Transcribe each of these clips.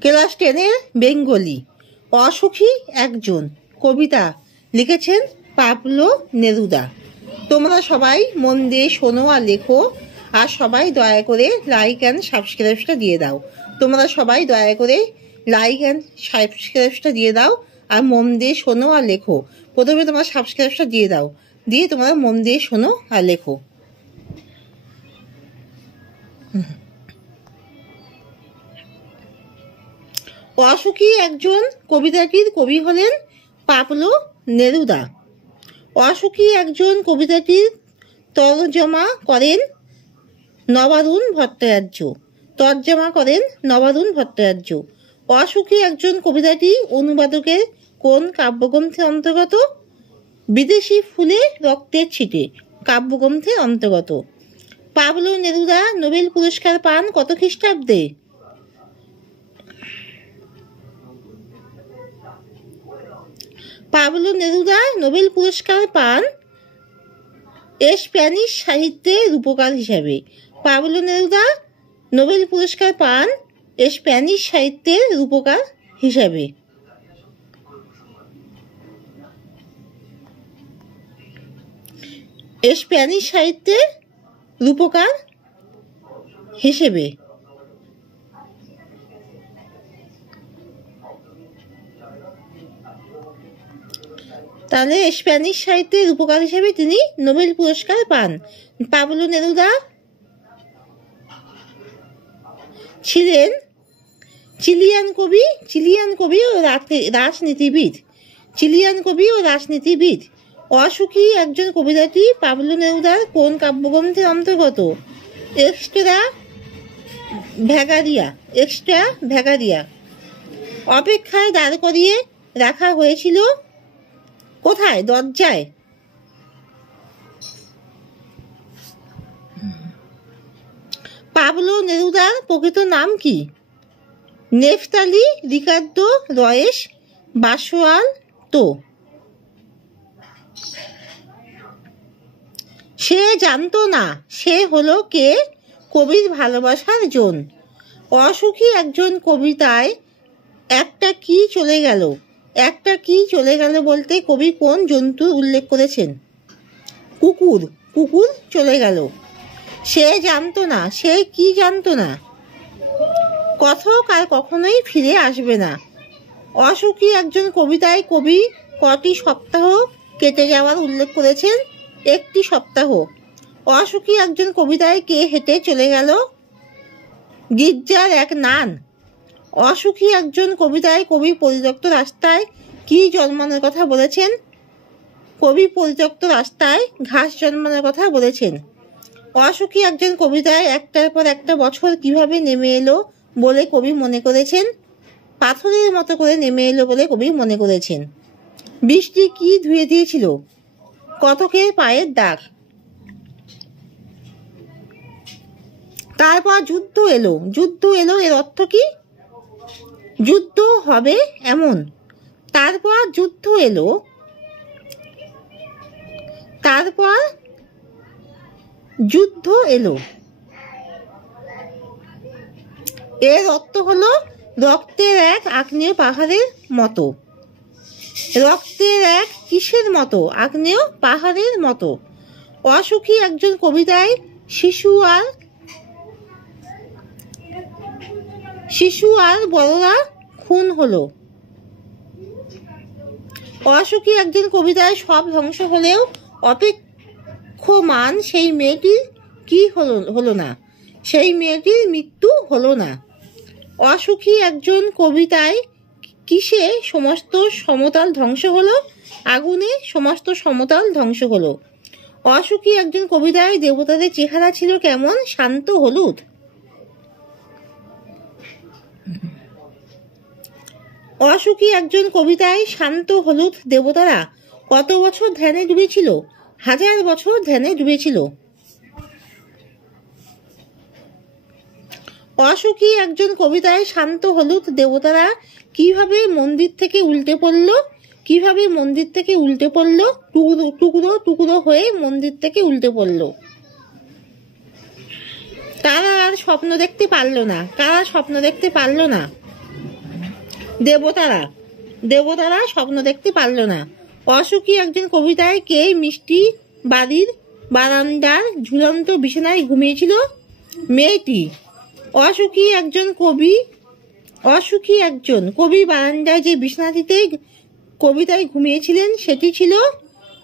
Class 10-এর Bengali. অসুখী একজন কবিতা লিখেছেন পাবলো নেরুদা। তোমরা সবাই মন দিয়ে শোনো আর লেখো, আর সবাই দয়া করে লাইক অ্যান্ড সাবস্ক্রাইবটা দিয়ে দাও। তোমরা সবাই দয়া করে লাইক অ্যান্ড সাবস্ক্রাইবটা দিয়ে দাও আর মন দিয়ে শোনো আর লেখো। প্রথমে তোমরা সাবস্ক্রাইবটা দিয়ে দাও, দিয়ে তোমরা মন দিয়ে শোনো আর লেখো। অসুখী একজন কবিতাটির কবি হলেন পাবলো নেরুদা। অসুখী একজন কবিতাটির তর্জমা করেন নবারুণ ভট্টাচার্য। অসুখী একজন কবিতাটি অনুবাদকের কোন কাব্যগ্রন্থের অন্তর্গত? বিদেশি ফুলে রক্তের ছিটে কাব্যগ্রন্থের অন্তর্গত। পাবলো নেরুদা নোবেল পুরস্কার পান কত খ্রিস্টাব্দে? পাবলো নেরুদা নোবেল পুরস্কার পান স্প্যানিশ সাহিত্যে রূপকার হিসাবে। পাবলো নেরুদা নোবেল পুরস্কার পান স্প্যানিশ সাহিত্যের রূপকার হিসাবে। স্প্যানিশ সাহিত্যের রূপকার হিসেবে। তাহলে স্প্যানিশ সাহিত্যের রূপকার হিসেবে তিনি নোবেল পুরস্কার পান। পাবলো নেরুদা ছিলেন চিলিয়ান কবি ও রাজনীতিবিদ। অসুখী একজন কবিতাটি পাবলো নেরুদার কোন কাব্যগ্রন্থের অন্তর্গত? এক্সট্রা ভ্যাগারিয়া। অপেক্ষায় দাঁড় করিয়ে রাখা হয়েছিল কোথায়? দরজায়। পাবলো নেরুদার প্রকৃত নাম কি? নেফতালি রিকার্দো রয়েস বাসোয়ালতো। সে জানতো না সে হলো কে, কবির ভালোবাসার জন। অসুখী একজন কবিতায় একটা কি চলে গেল বলতে কবি কোন জন্তুর উল্লেখ করেছেন? কুকুর চলে গেল। সে জানতো না, সে কি জানতো না? কথক আর কখনোই ফিরে আসবে না। অসুখী একজন কবিতায় কবি কটি সপ্তাহ কেটে যাওয়ার উল্লেখ করেছেন? একটি সপ্তাহ। অসুখী একজন কবিতায় কে হেঁটে চলে গেল? গির্জার এক নান। অসুখী একজন কবিতায় কবি পরিত্যক্ত রাস্তায় কি জন্মানোর কথা বলেছেন? কবি পরিত্যক্ত রাস্তায় ঘাস জন্মানোর কথা বলেছেন। অসুখী একজন কবিতায় একটার পর একটা বছর কিভাবে নেমে এলো বলে কবি মনে করেছেন? পাথরের মতো করে নেমে এলো বলে কবি মনে করেছেন। বৃষ্টি কি ধুয়ে দিয়েছিল? কথকের পায়ের দাগ। তারপর যুদ্ধ এলো এর অর্থ কি? যুদ্ধ হবে এমন। তারপর যুদ্ধ এলো, এর অর্থ হলো রক্তের এক আগ্নেয় পাহাড়ের মতো। রক্তের এক কিসের মতো? আগ্নেয় পাহাড়ের মতো। অসুখী একজন কবিতায় শিশু আর বড়রা খুন হলো। অসুখী একজন কবিতায় সব ধ্বংস হলেও অপেক্ষমান সেই মেয়েটির কি হলো না? সেই মেয়েটির মৃত্যু হলো না। অসুখী একজন কবিতায় কিসে সমস্ত সমতল ধ্বংস হলো? আগুনে সমস্ত সমতল ধ্বংস হলো। অসুখী একজন কবিতায় দেবতাদের চেহারা ছিল কেমন? শান্ত হলুদ। অসুখী একজন কবিতায় শান্ত হলুদ দেবতারা কত বছর ধ্যানে ডুবেছিল? 1000 বছর ধ্যানে ডুবেছিল। অসুখী একজন কবিতায় শান্ত হলুদ দেবতারা কিভাবে মন্দির থেকে উল্টে পড়লো? টুকরো হয়ে মন্দির থেকে উল্টে পড়লো। তারা আর স্বপ্ন দেখতে পারল না। দেবতারা দেবতারা স্বপ্ন দেখতে পারল না। অসুখী একজন কবিতায় কে মিষ্টি বাড়ির বারান্দার ঝুলন্ত বিছানায় ঘুমিয়েছিল? মেয়েটি। অসুখী একজন কবি বারান্দায় যে বিছানাটিতে কবিতায় ঘুমিয়েছিলেন সেটি ছিল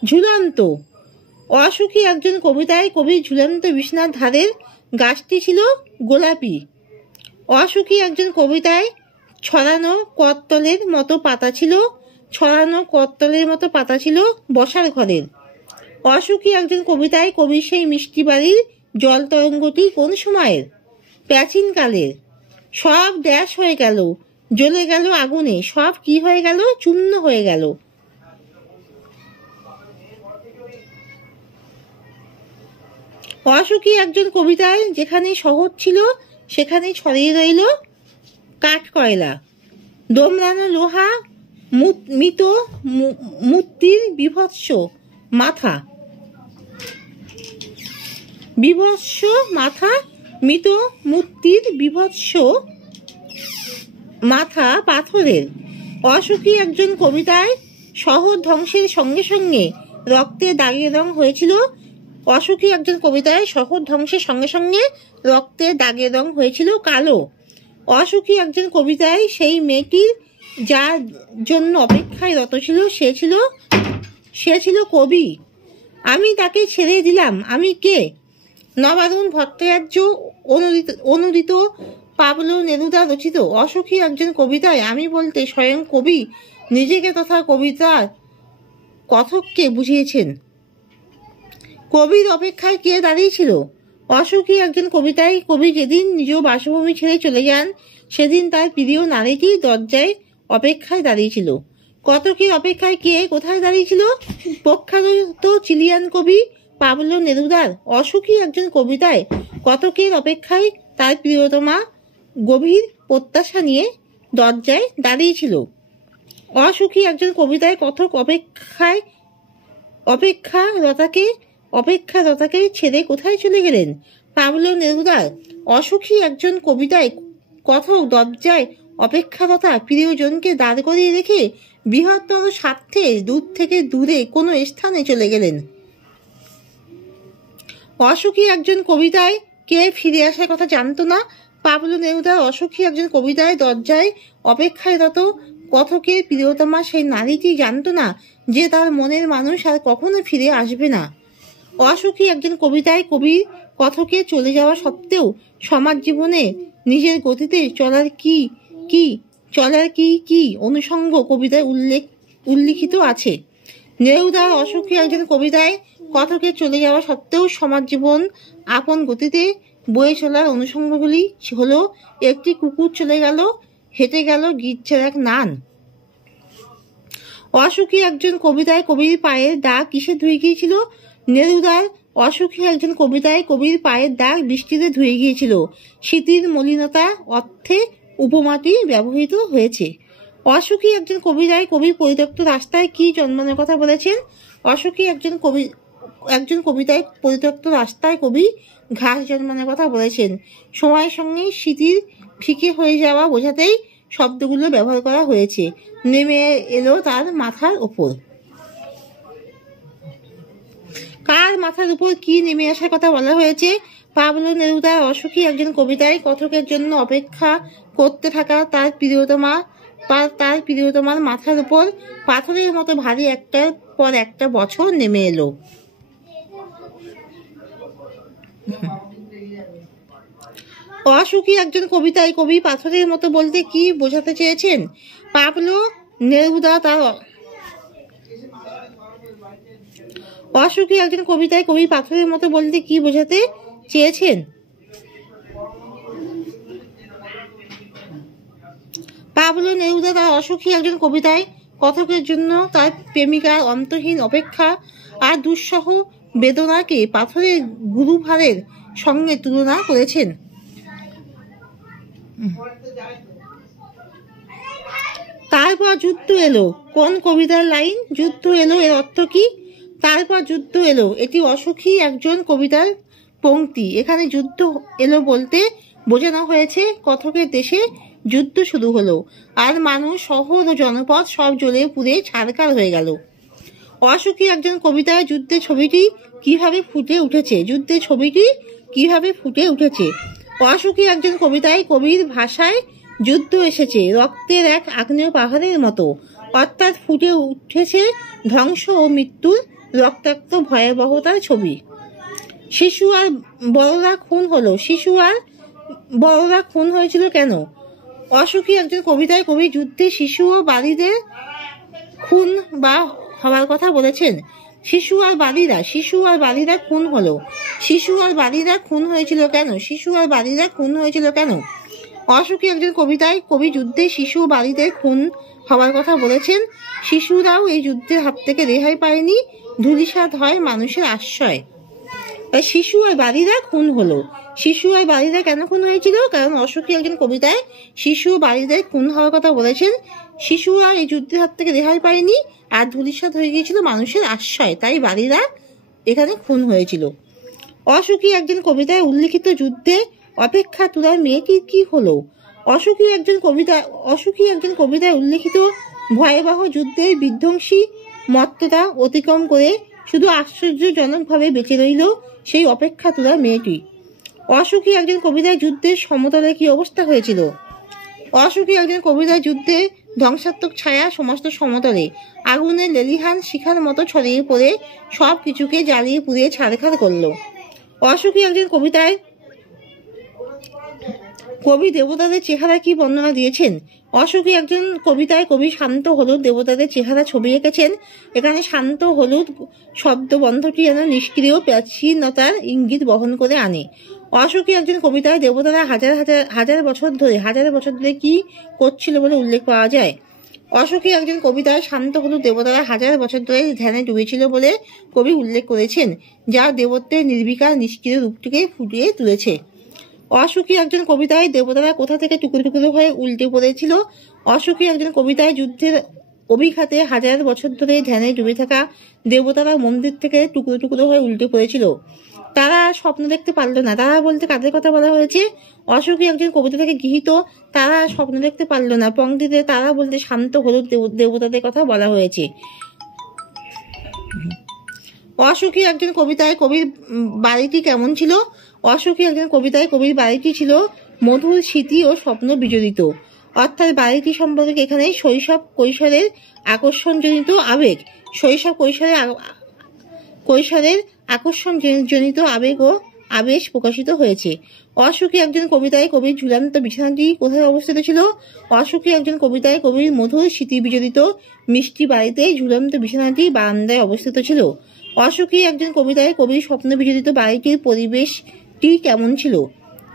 ঝুলন্ত। অসুখী একজন কবিতায় কবির ঝুলন্ত বিছানার ধারের গাছটি ছিল গোলাপি। অসুখী একজন কবিতায় ছড়ানো করতলের মতো পাতা ছিল বসার ঘরের। অসুখী একজন কবিতায় কবির সেই মিষ্টি বাড়ির জল তরঙ্গটি কোন সময়ের? প্রাচীনকালের। সব ড্যাশ হয়ে গেল, জ্বলে গেল আগুনে, সব কি হয়ে গেল? চূর্ণ হয়ে গেল। অসুখী একজন কবিতায় যেখানে শহর ছিল সেখানে ছড়িয়ে রইল কাঠ কয়লা। দোমড়ানো লোহা, মৃত মূর্তির বিভৎস মাথা, মৃত মূর্তির বিভৎস মাথা পাথরের। অসুখী একজন কবিতায় শহর ধ্বংসের সঙ্গে সঙ্গে রক্তের দাগের রং হয়েছিল। অসুখী একজন কবিতায় শহর ধ্বংসের সঙ্গে সঙ্গে রক্তের দাগের রং হয়েছিল কালো। অসুখী একজন কবিতায় সেই মেয়েটির যার জন্য অপেক্ষায় রত ছিল সে ছিল কবি। আমি তাকে ছেড়ে দিলাম, আমি কে? নবারুণ ভট্টাচার্য অনুদিত পাবলো নেরুদা রচিত অসুখী একজন কবিতায় আমি বলতে স্বয়ং কবি নিজেকে তথা কবিতার কথককে বুঝিয়েছেন। কবির অপেক্ষায় কে দাঁড়িয়েছিল? অসুখী একজন কবিতায় কবি যেদিন নিজ বাসভূমি ছেড়ে চলে যান সেদিন তার প্রিয় নারীটি দরজায় অপেক্ষায় দাঁড়িয়েছিল। কতকের অপেক্ষায় কে কোথায় দাঁড়িয়েছিল? প্রখ্যাত চিলিয়ান কবি পাবলো নেরুদার অসুখী একজন কবিতায় কতকের অপেক্ষায় তার প্রিয়তমা গভীর প্রত্যাশা নিয়ে দরজায় দাঁড়িয়েছিল। অসুখী একজন কবিতায় কথক অপেক্ষারতাকে ছেড়ে কোথায় চলে গেলেন? পাবলো নেরুদার অসুখী একজন কবিতায় কথক দরজায় অপেক্ষারতা প্রিয়জনকে দাঁড় করিয়ে রেখে বৃহত্তর স্বার্থে দূর থেকে দূরে কোনো স্থানে চলে গেলেন। অসুখী একজন কবিতায় কে ফিরে আসার কথা জানতো না? পাবলো নেরুদার অসুখী একজন কবিতায় দরজায় অপেক্ষায়রত কথকের প্রিয়তমা সেই নারীটি জানতো না যে তার মনের মানুষ আর কখনো ফিরে আসবে না। অসুখী একজন কবিতায় কবির কথকে চলে যাওয়া সত্ত্বেও সমাজ জীবনে নিজের গতিতে চলার কি অনুষঙ্গ কবিতায় উল্লিখিত আছে। নেরুদার অসুখী একজন কবিতায় কথকে চলে যাওয়া সত্ত্বেও সমাজ জীবন আপন গতিতে বয়ে চলার অনুষঙ্গগুলি হলো একটি কুকুর চলে গেল, হেঁটে গেল গির্জার এক নান। অসুখী একজন কবিতায় কবির পায়ের দাগ কিসে ধুয়ে গিয়েছিল? নেরুদার অসুখী একজন কবিতায় কবির পায়ের দাগ বৃষ্টিতে ধুয়ে গিয়েছিল। স্মৃতির মলিনতা অর্থে উপমাটি ব্যবহৃত হয়েছে। অসুখী একজন কবিতায় কবি পরিত্যক্ত রাস্তায় কি জন্মানোর কথা বলেছেন? অসুখী একজন কবিতায় পরিত্যক্ত রাস্তায় কবি ঘাস জন্মানোর কথা বলেছেন। সময়ের সঙ্গে স্মৃতির ফিকে হয়ে যাওয়া বোঝাতেই শব্দগুলো ব্যবহার করা হয়েছে। নেমে এলো তার মাথার ওপর। কার মাথার উপর কি নেমে আসার কথা বলা হয়েছে? পাবলো নেরুদার অসুখী একজন কবিতায় কথকের জন্য অপেক্ষা করতে থাকা তার প্রিয়তমার মাথার উপর পাথরের মতো ভারী একটার পর একটা বছর নেমে এলো। অসুখী একজন কবিতায় কবি পাথরের মতো বলতে কি বোঝাতে চেয়েছেন? পাবলো নেরুদা তার অসুখী একজন কবিতায় কবি পাথরের মতো বলতে কি বোঝাতে চেয়েছেন? পাবলো নেরুদা তার অসুখী একজন কবিতায় কথকের জন্য তার প্রেমিকার অন্তহীন অপেক্ষা আর দুঃসহ বেদনাকে পাথরের গুরুভারের সঙ্গে তুলনা করেছেন। তারপর যুদ্ধ এলো কোন কবিতার লাইন? যুদ্ধ এলো এর অর্থ কি? তারপর যুদ্ধ এলো এটি অসুখী একজন কবিতার পংক্তি। এখানে যুদ্ধ এলো বলতে বোঝানো হয়েছে কথকের দেশে যুদ্ধ শুরু হলো, আর মানুষ, শহর ও জনপদ সব জ্বলে পুড়ে ছারখার হয়ে গেল। অসুখী একজন কবিতায় যুদ্ধের ছবিটি কিভাবে ফুটে উঠেছে, যুদ্ধের ছবিটি কিভাবে ফুটে উঠেছে। অসুখী একজন কবিতায় কবির ভাষায় যুদ্ধ এসেছে রক্তের এক আগ্নেয় পাহাড়ের মতো, অর্থাৎ ফুটে উঠেছে ধ্বংস ও মৃত্যুর রক্তাক্ত ভয়াবহতার ছবি। শিশু আর বড়রা খুন হলো, শিশু আর বড়রা খুন হয়েছিল কেন? অসুখী একজন কবিতায় কবি যুদ্ধে শিশু ও বালীদের খুন বা হওয়ার কথা বলেছেন। শিশু আর বালীরা খুন হলো, শিশু আর বালীরা খুন হয়েছিল কেন? শিশু আর বালীরা খুন হয়েছিল কেন? অসুখী একজন কবিতায় কবি যুদ্ধে শিশু ও বালীদের খুন হওয়ার কথা বলেছেন। শিশুরাও এই যুদ্ধের হাত থেকে রেহাই পায়নি, ধূলিসাৎ হয় মানুষের আশ্রয়। শিশু আর বালীরা খুন হলো, শিশু আর বালীরা কেন খুন হয়েছিল? কারণ অসুখী একজন কবিতায় শিশু ও বালীদের খুন হওয়ার কথা বলেছেন। শিশুরা এই যুদ্ধের হাত থেকে রেহাই পায়নি আর ধূলিসাৎ হয়ে গিয়েছিল মানুষের আশ্রয়, তাই বালীরা এখানে খুন হয়েছিল। অসুখী একজন কবিতায় উল্লিখিত যুদ্ধে অপেক্ষা তুলার মেয়েটির কি হলো? অসুখী একজন কবিতায় উল্লিখিত ভয়াবহ যুদ্ধের বিধ্বংসী মত্ততা অতিক্রম করে শুধু আশ্চর্যজনকভাবে বেঁচে রইল সেই অপেক্ষা তুলার মেয়েটি। অসুখী একজন কবিতায় যুদ্ধের সমতলে কি অবস্থা হয়েছিল? অসুখী একজন কবিতায় যুদ্ধে ধ্বংসাত্মক ছায়া সমস্ত সমতলে আগুনের লেলিহান শিখার মতো ছড়িয়ে পড়ে সব কিছুকে জ্বালিয়ে পুড়িয়ে ছারখার করল। অসুখী একজন কবিতায় কবি দেবতাদের চেহারা কি বর্ণনা দিয়েছেন? অসুখী একজন কবিতায় কবি শান্ত হলুদ দেবতাদের চেহারা ছবি এঁকেছেন। এখানে শান্ত হলুদ শব্দ বন্ধটি যেন নিষ্ক্রিয় প্রাচীনতার ইঙ্গিত বহন করে আনে। অসুখী একজন কবিতায় দেবতারা হাজার বছর ধরে কি করছিল বলে উল্লেখ পাওয়া যায়। অসুখী একজন কবিতায় শান্ত হলুদ দেবতারা হাজার বছর ধরে ধ্যানে ডুবেছিল বলে কবি উল্লেখ করেছেন, যা দেবত্বের নির্বিকার নিষ্ক্রিয় রূপটিকে ফুটিয়ে তুলেছে। অসুখী একজন কবিতায় দেবতারা কোথা থেকে টুকরো টুকরো হয়ে উল্টে পড়েছিল? অসুখী একজন কবিতায় যুদ্ধের অভিঘাতে হাজার বছর ধরে ধ্যানে ডুবে থাকা দেবতারা মন্দির থেকে টুকরো টুকরো হয়ে উল্টে পড়েছিল। তারা স্বপ্ন দেখতে পারল না। তারা বলতে কাদের কথা বলা হয়েছে? অসুখী একজন কবিতা থেকে গৃহীত তারা স্বপ্ন দেখতে পারল না পংক্তিতে তারা বলতে শান্ত হলুদ দেবতাদের কথা বলা হয়েছে। অসুখী একজন কবিতায় কবির বাড়িটি কেমন ছিল? অসুখী একজন কবিতায় কবির বাড়িটি ছিল মধুর স্মৃতি ও স্বপ্ন বিজড়িত, অর্থাৎ বাড়িটি সম্পর্কে এখানে শৈশব কৈশোরের আকর্ষণজনিত আবেগ, কৈশোরের আকর্ষণজনিত আবেগ ও আবেশ প্রকাশিত হয়েছে। অসুখী একজন কবিতায় কবির ঝুলন্ত বিছানাটি কোথায় অবস্থিত ছিল? অসুখী একজন কবিতায় কবির মধুর স্মৃতি বিজড়িত মিষ্টি বাড়িতে ঝুলন্ত বিছানাটি বারান্দায় অবস্থিত ছিল। অসুখী একজন কবিতায় কবির স্বপ্ন বিজড়িত বাড়িটির পরিবেশটি কেমন ছিল?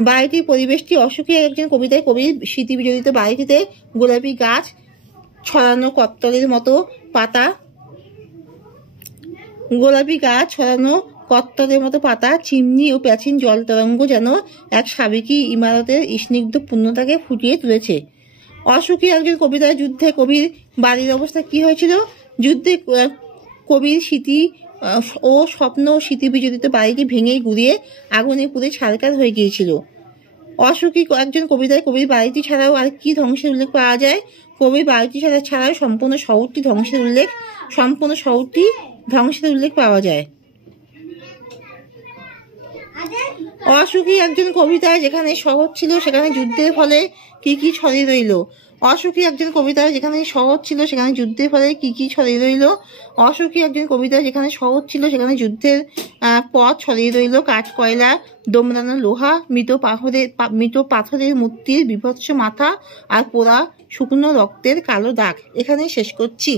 বাড়িটির পরিবেশটি অসুখী একজন কবিতায় কবির স্মৃতি বিজড়িত বাড়িটিতে গোলাপি গাছ ছড়ানো কত্তলের মতো পাতা, চিমনি ও প্রাচীন জল তরঙ্গ যেন এক সাবেকি ইমারতের স্নিগ্ধ পূর্ণতাকে ফুটিয়ে তুলেছে। অসুখী একজন কবিতায় যুদ্ধে কবির বাড়ির অবস্থা কি হয়েছিল? যুদ্ধে কবির স্মৃতি ও স্বপ্ন ও স্মৃতি বিজড়িত বাড়িটি ভেঙে গুড়িয়ে আগুনে পুড়ে ছারখার হয়ে গিয়েছিল। অসুখী একজন কবিতায় কবির বাড়িটি ছাড়াও আর কি ধ্বংসের উল্লেখ পাওয়া যায়? কবির বাড়িটি ছাড়াও সম্পূর্ণ শহরটি ধ্বংসের উল্লেখ পাওয়া যায়। অসুখী একজন কবিতায় যেখানে শহর ছিল সেখানে যুদ্ধের ফলে কি কি ছড়িয়ে রইল? অসুখী একজন কবিতায় যেখানে শহর ছিল সেখানে যুদ্ধের ফলে কি কি ছড়িয়ে রইল? অসুখী একজন কবিতায় যেখানে শহর ছিল সেখানে যুদ্ধের পথ ছড়িয়ে রইল, কাঠ কয়লা দমড়ানো লোহা, মৃত পাথরের মূর্তির বিভৎস মাথা আর পোড়া শুকনো রক্তের কালো দাগ। এখানে শেষ করছি।